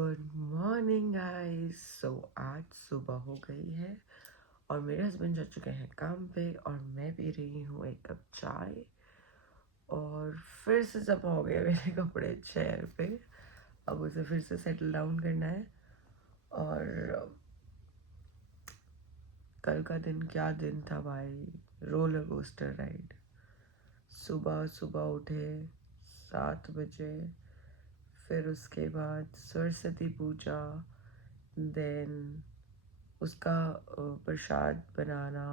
Good morning guys. सो आज सुबह हो गई है और मेरे हस्बैंड जा चुके हैं काम पे और मैं पी रही हूँ एक कप चाय और फिर से जमा हो गए मेरे कपड़े चेयर पे। अब उसे फिर से सेटल डाउन करना है। और कल का दिन क्या दिन था भाई, रोलर कोस्टर राइड। सुबह सुबह उठे 7 बजे, फिर उसके बाद सरस्वती पूजा, देन उसका प्रसाद बनाना,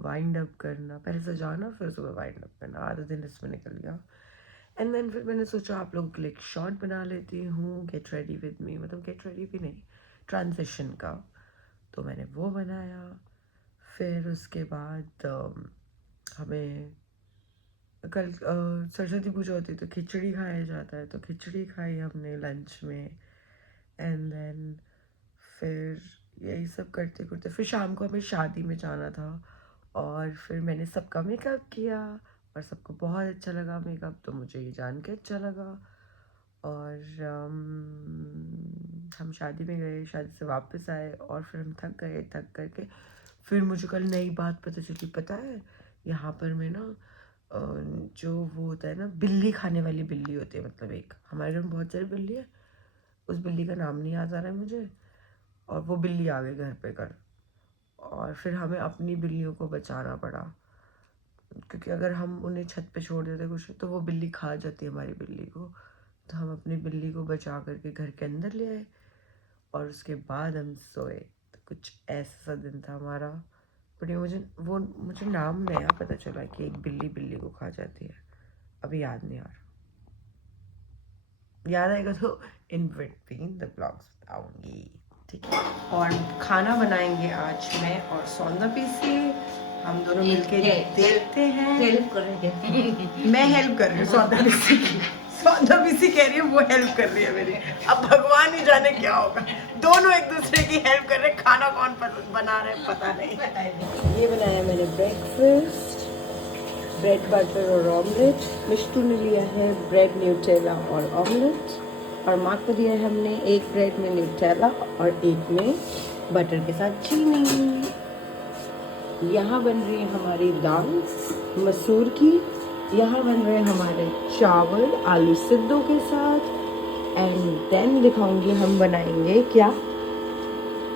वाइंड अप करना, पहले सजाना फिर सुबह वाइंड अप करना, आधा दिन इसमें निकल गया। एंड देन फिर मैंने सोचा आप लोगों के लिए एक शॉर्ट बना लेती हूँ, गेट रेडी विद मी, मतलब गेट रेडी भी नहीं, ट्रांजिशन का। तो मैंने वो बनाया। फिर उसके बाद हमें कल सरस्वती पूजा होती है तो खिचड़ी खाया जाता है, तो खिचड़ी खाई हमने लंच में। एंड देन फिर यही सब करते करते फिर शाम को हमें शादी में जाना था और फिर मैंने सबका मेकअप किया और सबको बहुत अच्छा लगा मेकअप, तो मुझे ये जान के अच्छा लगा। और हम शादी में गए, शादी से वापस आए और फिर हम थक गए। थक करके फिर मुझे कल नई बात पता चली, पता है यहाँ पर मैं ना जो वो होता है ना, बिल्ली खाने वाली बिल्ली होती है, मतलब एक हमारे घर में बहुत सारी बिल्ली है, उस बिल्ली का नाम नहीं याद आ रहा है मुझे, और वो बिल्ली आ गई घर पे कल। और फिर हमें अपनी बिल्लियों को बचाना पड़ा, क्योंकि अगर हम उन्हें छत पे छोड़ देते कुछ तो वो बिल्ली खा जाती है हमारी बिल्ली को। तो हम अपनी बिल्ली को बचा करके घर के अंदर ले आए और उसके बाद हम सोए। तो कुछ ऐसा दिन था हमारा। बट ये मुझे नाम नया पता चला कि एक बिल्ली बिल्ली को खा जाती है, अभी याद नहीं आ रहा। याद आएगा तो इन बिटवीन द ब्लॉग्स बताऊंगी, ठीक है। और खाना बनाएंगे आज मैं और सौंदा पीसी, हम दोनों मिलके देखते हैं। हेल्प करेंगे। मैं हेल्प कर रही हूँ सौंदा पीसी की, सौंदा पीसी कह रही है वो हेल्प कर रही है मेरी। अब भगवान ही जाने क्या होगा, दोनों एक दूसरे की हेल्प कर रहे हैं। खाना कौन बना रहे हैं पता नहीं। ये बनाया मैंने ब्रेकफास्ट, ब्रेड बटर और ऑमलेट। मिष्टू ने लिया है ब्रेड न्यूटेला और ऑमलेट, और माँ को दिया है हमने एक ब्रेड में न्यूटेला और एक में बटर के साथ चीनी। यहाँ बन रही है हमारी दाल मसूर की, यहाँ बन रहे हैं हमारे चावल आलू सिद्धों के साथ। एंड देन दिखाऊंगी हम बनाएंगे क्या,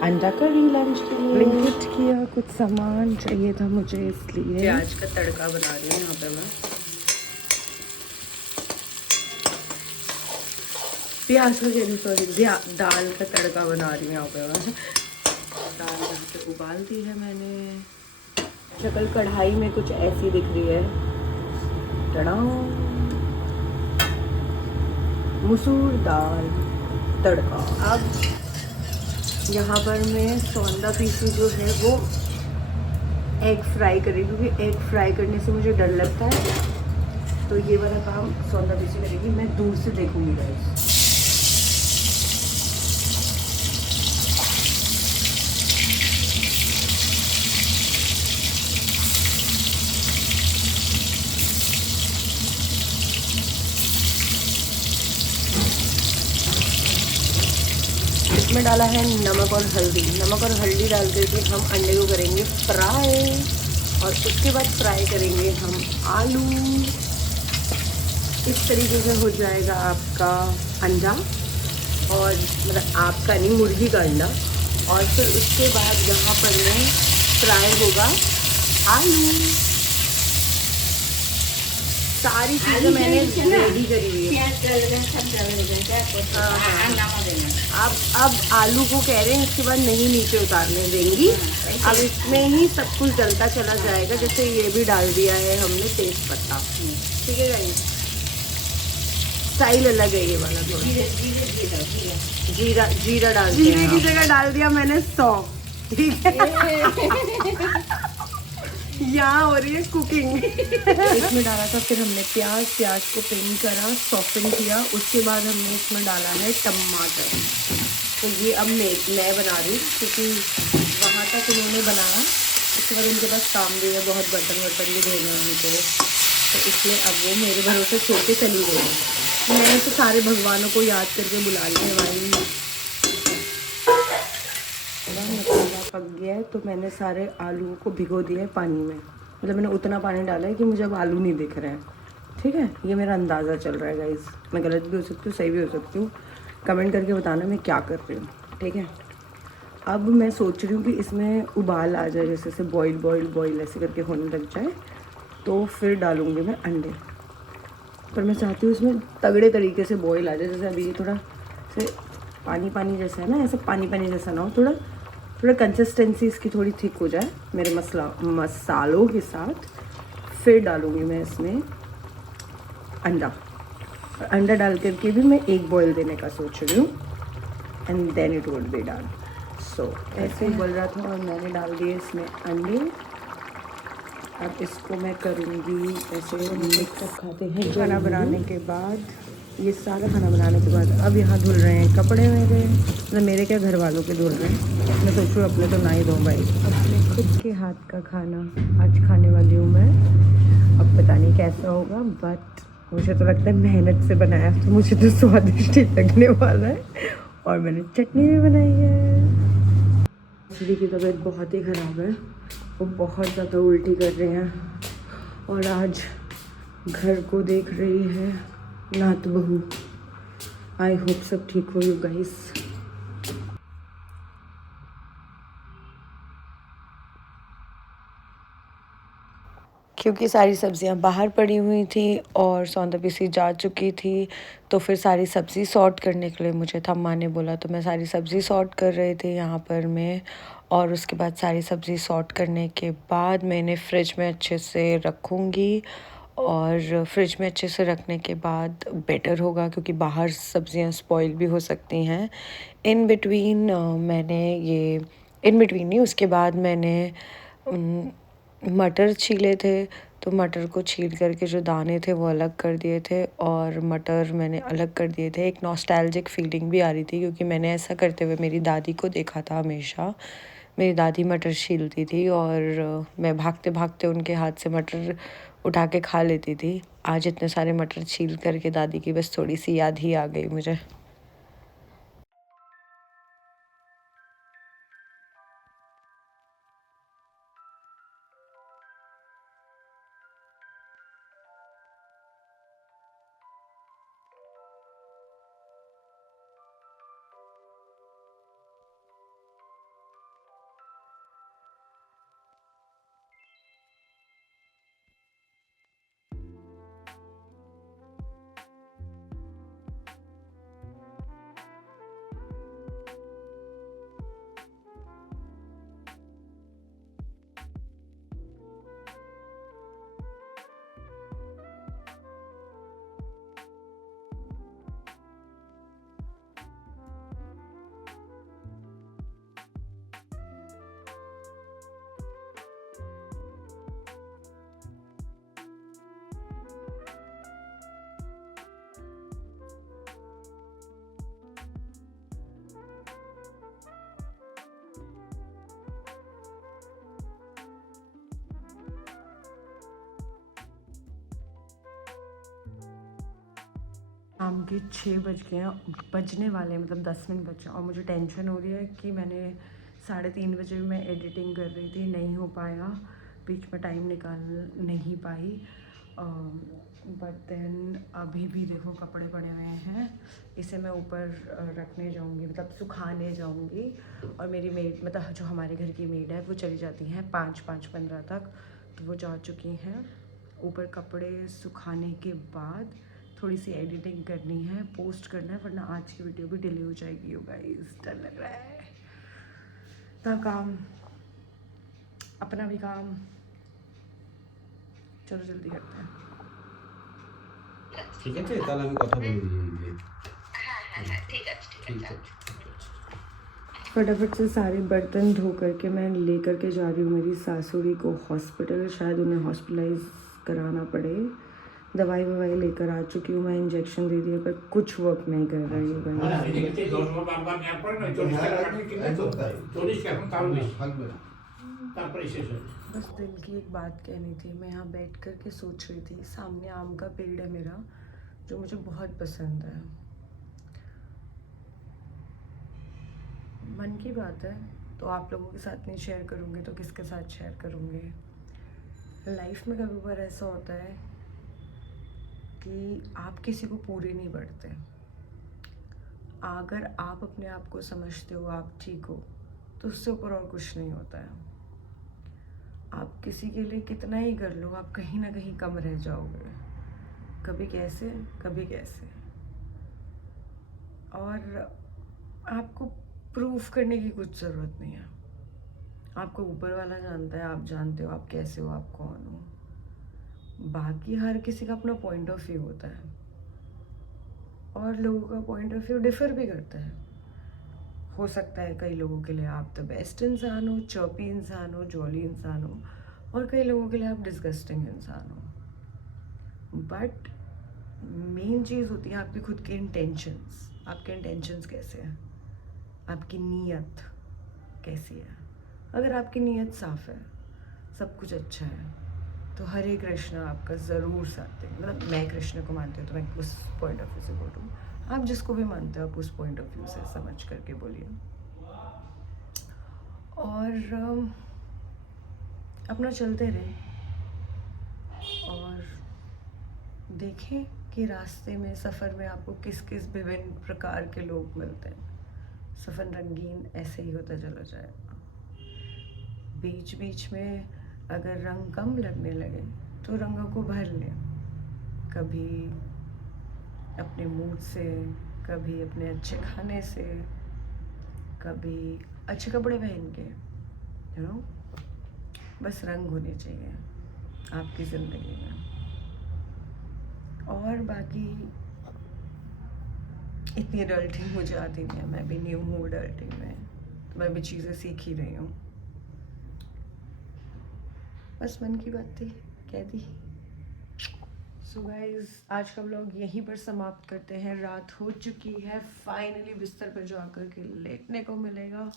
अंडा करी लंच के लिए। ब्लिंकिट किया, कुछ सामान चाहिए था मुझे इसलिए। प्याज का तड़का बना रही हूँ यहाँ पे मैं। प्याज का कह सॉरी, दाल का तड़का बना रही हूँ यहाँ पे मैं। दाल यहाँ पे उबाल दी है मैंने। शक्ल कढ़ाई में कुछ ऐसी दिख रही है, मसूर दाल तड़का। अब यहाँ पर मैं सौंदा पीसी जो है वो एग फ्राई करेगी, क्योंकि एग फ्राई करने से मुझे डर लगता है, तो ये वाला काम सौंदा पीसी करेगी, मैं दूर से देखूंगी गाइस। इसमें डाला है नमक और हल्दी। नमक और हल्दी डाल करके हम अंडे को करेंगे फ्राई, और उसके बाद फ्राई करेंगे हम आलू। इस तरीके से हो जाएगा आपका अंडा, और मतलब आपका नहीं, मुर्गी का अंडा। और फिर उसके बाद यहाँ पर में फ्राई होगा आलू। सारी चीज़ें मैंने रेडी करी हुई है। अब आलू को कह रहे हैं इसके बाद नहीं नीचे उतारने देंगी, अब इसमें ही सब कुछ डलता चला जाएगा। जैसे ये भी डाल दिया है हमने तेज पत्ता, ठीक है गाइस। स्टाइल अलग है ये वाला थोड़ा। जीरा डाल दिया, जीरे की जगह डाल दिया मैंने सौंफ, ठीक है। यहाँ हो रही है कुकिंग। इसमें डाला था, फिर हमने प्याज को पेन करा, सॉफ्टन किया, उसके बाद हमने इसमें डाला है टमाटर। तो ये अब मैं बना रही हूँ, क्योंकि वहाँ तक उन्होंने बनाया, उसके बाद उनके पास काम भी है, बहुत बर्तन भी धोने हैं उनको, तो इसलिए अब वो मेरे भरोसे छोड़ के चली गई। मैंने तो सारे भगवानों को याद करके बुला लिया भाई, तो मैंने सारे आलूओं को भिगो दिया है पानी में, मतलब मैंने उतना पानी डाला है कि मुझे अब आलू नहीं दिख रहे हैं, ठीक है। ये मेरा अंदाज़ा चल रहा है गाइस, मैं गलत भी हो सकती हूँ, सही भी हो सकती हूँ, कमेंट करके बताना मैं क्या कर रही हूँ, ठीक है। अब मैं सोच रही हूँ कि इसमें उबाल आ जाए, जैसे से बॉईल ऐसे करके होने लग जाए, तो फिर डालूँगी मैं अंडे। पर मैं चाहती हूँ इसमें तगड़े तरीके से बॉईल आ जाए, जैसे अभी ये थोड़ा से पानी जैसा है ना, ऐसा पानी जैसा ना हो, थोड़ा कंसिस्टेंसी इसकी थोड़ी थिक हो जाए मेरे मसालों के साथ, फिर डालूँगी मैं इसमें अंडा। और अंडा डाल करके भी मैं एक बॉईल देने का सोच रही हूँ, and then it would be done. So ऐसे ही बोल रहा था और मैंने डाल दिए इसमें अंडे। अब इसको मैं करूँगी ऐसे मिक्स खाते हैं खाना बनाने के बाद, ये सारा खाना बनाने के बाद अब यहाँ धुल रहे हैं कपड़े मेरे, मतलब मेरे क्या घर वालों के धुल रहे हैं, मैं सोच रही हूँ अपने तो ना ही धो भाई। अपने खुद के हाथ का खाना आज खाने वाली हूँ मैं, अब पता नहीं कैसा होगा, बट मुझे तो लगता है मेहनत से बनाया तो मुझे तो स्वादिष्ट ही लगने वाला है। और मैंने चटनी भी बनाई है। मछली की तबीयत बहुत ही ख़राब है, वो बहुत ज़्यादा उल्टी कर रहे हैं, और आज घर को देख रही है नात बहू। आई होप सब ठीक हो यू गाइस। क्योंकि सारी सब्जियां बाहर पड़ी हुई थी और सौंदा पीसी जा चुकी थी, तो फिर सारी सब्ज़ी सॉर्ट करने के लिए मुझे अम्मा ने बोला, तो मैं सारी सब्ज़ी सॉर्ट कर रही थी यहाँ पर मैं। और उसके बाद सारी सब्ज़ी सॉर्ट करने के बाद मैंने फ्रिज में अच्छे से रखूँगी, और फ्रिज में अच्छे से रखने के बाद बेटर होगा, क्योंकि बाहर सब्ज़ियाँ स्पॉइल भी हो सकती हैं। इन बिटवीन नहीं, उसके बाद मैंने मटर छीले थे, तो मटर को छील करके जो दाने थे वो अलग कर दिए थे, और मटर मैंने अलग कर दिए थे। एक नॉस्टैल्जिक फीलिंग भी आ रही थी, क्योंकि मैंने ऐसा करते हुए मेरी दादी को देखा था हमेशा। मेरी दादी मटर छीलती थी और मैं भागते भागते उनके हाथ से मटर उठा के खा लेती थी। आज इतने सारे मटर छील करके दादी की बस थोड़ी सी याद ही आ गई मुझे। शाम के 6 बज गए हैं, बजने वाले हैं, मतलब 10 मिनट बचे, और मुझे टेंशन हो रही है कि मैंने 3:30 बजे भी मैं एडिटिंग कर रही थी, नहीं हो पाया, बीच में टाइम निकाल नहीं पाई। बट देन अभी भी देखो कपड़े पड़े हुए हैं, इसे मैं ऊपर रखने जाऊंगी, मतलब सुखाने जाऊंगी। और मेरी मेड, मतलब जो हमारे घर की मेड है, वो चली जाती हैं 5:15 तक, तो वो जा चुकी हैं ऊपर। कपड़े सुखाने के बाद थोड़ी सी एडिटिंग करनी है, पोस्ट करना है, वरना आज की वीडियो भी डिले हो जाएगी। यू गाइस, डर लग रहा है। इतना काम, अपना भी काम, चलो जल्दी करते हैं। ঠিক আছে, তাহলে আমি কথা বলে দিই গিয়ে। হ্যাঁ ঠিক আছে ঠিক আছে। फटाफट से सारे बर्तन धो करके मैं लेकर के जा रही हूँ मेरी सासुरी को हॉस्पिटल, शायद उन्हें हॉस्पिटलाइज कराना पड़े। दवाई ववाई लेकर आ चुकी हूँ मैं, इंजेक्शन दे दिया, पर कुछ वर्क नहीं कर रहा है बस दिल की एक बात कहनी थी। मैं यहाँ बैठ कर के सोच रही थी, सामने आम का पेड़ है मेरा, जो मुझे बहुत पसंद है। मन की बात है, तो आप लोगों के साथ नहीं शेयर करूँगी तो किसके साथ शेयर करूँगी। लाइफ में कभी बार ऐसा होता है कि आप किसी को पूरे नहीं बढ़ते। अगर आप अपने आप को समझते हो आप ठीक हो तो उससे ऊपर और कुछ नहीं होता है। आप किसी के लिए कितना ही कर लो, आप कहीं ना कहीं कम रह जाओगे, कभी कैसे कभी कैसे। और आपको प्रूफ करने की कुछ ज़रूरत नहीं है। आपको ऊपर वाला जानता है, आप जानते हो आप कैसे हो, आप कौन हो। बाकी हर किसी का अपना पॉइंट ऑफ व्यू होता है और लोगों का पॉइंट ऑफ व्यू डिफर भी करता है। हो सकता है कई लोगों के लिए आप द बेस्ट इंसान हो, चर्पी इंसान हो, जॉली इंसान हो, और कई लोगों के लिए आप डिस्गस्टिंग इंसान हो। बट मेन चीज़ होती है आपकी खुद के इंटेंशंस। आपके इंटेंशंस कैसे हैं, आपकी नीयत कैसी है। अगर आपकी नीयत साफ़ है, सब कुछ अच्छा है, तो हरे कृष्णा आपका ज़रूर साथ देंगे। मतलब मैं कृष्ण को मानती हूँ तो मैं उस पॉइंट ऑफ व्यू से बोल रही हूँ। आप जिसको भी मानते हो आप उस पॉइंट ऑफ व्यू से समझ करके बोलिए। और अपना चलते रहें और देखें कि रास्ते में, सफ़र में आपको किस किस विभिन्न प्रकार के लोग मिलते हैं। सफ़र रंगीन ऐसे ही होता चला जाएगा। बीच बीच में अगर रंग कम लगने लगे तो रंगों को भर लें, कभी अपने मूड से, कभी अपने अच्छे खाने से, कभी अच्छे कपड़े पहन के, यू नो। बस रंग होने चाहिए आपकी ज़िंदगी में। और बाकी इतनी अडल्टिंग मुझे आती नहीं है, मैं भी न्यू हूँ अडल्टिंग में, तो मैं भी चीज़ें सीख ही रही हूँ। बस मन की बात थी, कह दी। सो गाइज आज का व्लॉग यहीं पर समाप्त करते हैं। रात हो चुकी है, फाइनली बिस्तर पर जाकर के लेटने को मिलेगा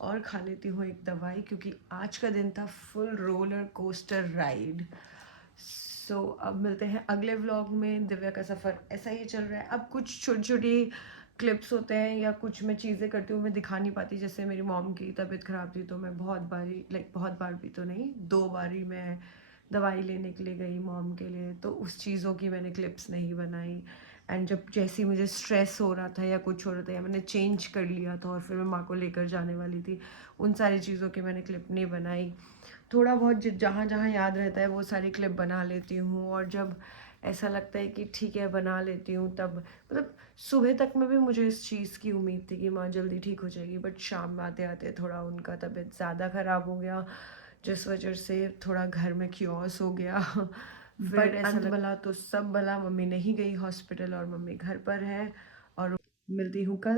और खा लेती हूँ एक दवाई, क्योंकि आज का दिन था फुल रोलर कोस्टर राइड। सो अब मिलते हैं अगले व्लॉग में। दिव्या का सफ़र ऐसा ही चल रहा है। अब कुछ छोटी छोटी क्लिप्स होते हैं या कुछ मैं चीज़ें करती हूँ मैं दिखा नहीं पाती। जैसे मेरी मॉम की तबीयत ख़राब थी तो मैं बहुत बार भी तो नहीं, 2 बारी मैं दवाई लेने के लिए गई मॉम के लिए, तो उस चीज़ों की मैंने क्लिप्स नहीं बनाई। एंड जब जैसे ही मुझे स्ट्रेस हो रहा था या कुछ हो रहा था या मैंने चेंज कर लिया था और फिर मैं माँ को लेकर जाने वाली थी, उन सारी चीज़ों की मैंने क्लिप नहीं बनाई। थोड़ा बहुत जहाँ जहाँ याद रहता है वो सारी क्लिप बना लेती हूँ। और जब ऐसा लगता है कि ठीक है बना लेती हूँ, तब मतलब सुबह तक में भी मुझे इस चीज़ की उम्मीद थी कि माँ जल्दी ठीक हो जाएगी, बट शाम में आते आते थोड़ा उनका तबीयत ज़्यादा ख़राब हो गया, जिस वजह से थोड़ा घर में क्योस हो गया। फिर अंत भला तो सब भला, मम्मी नहीं गई हॉस्पिटल और मम्मी घर पर है। और मिलती हूँ कल।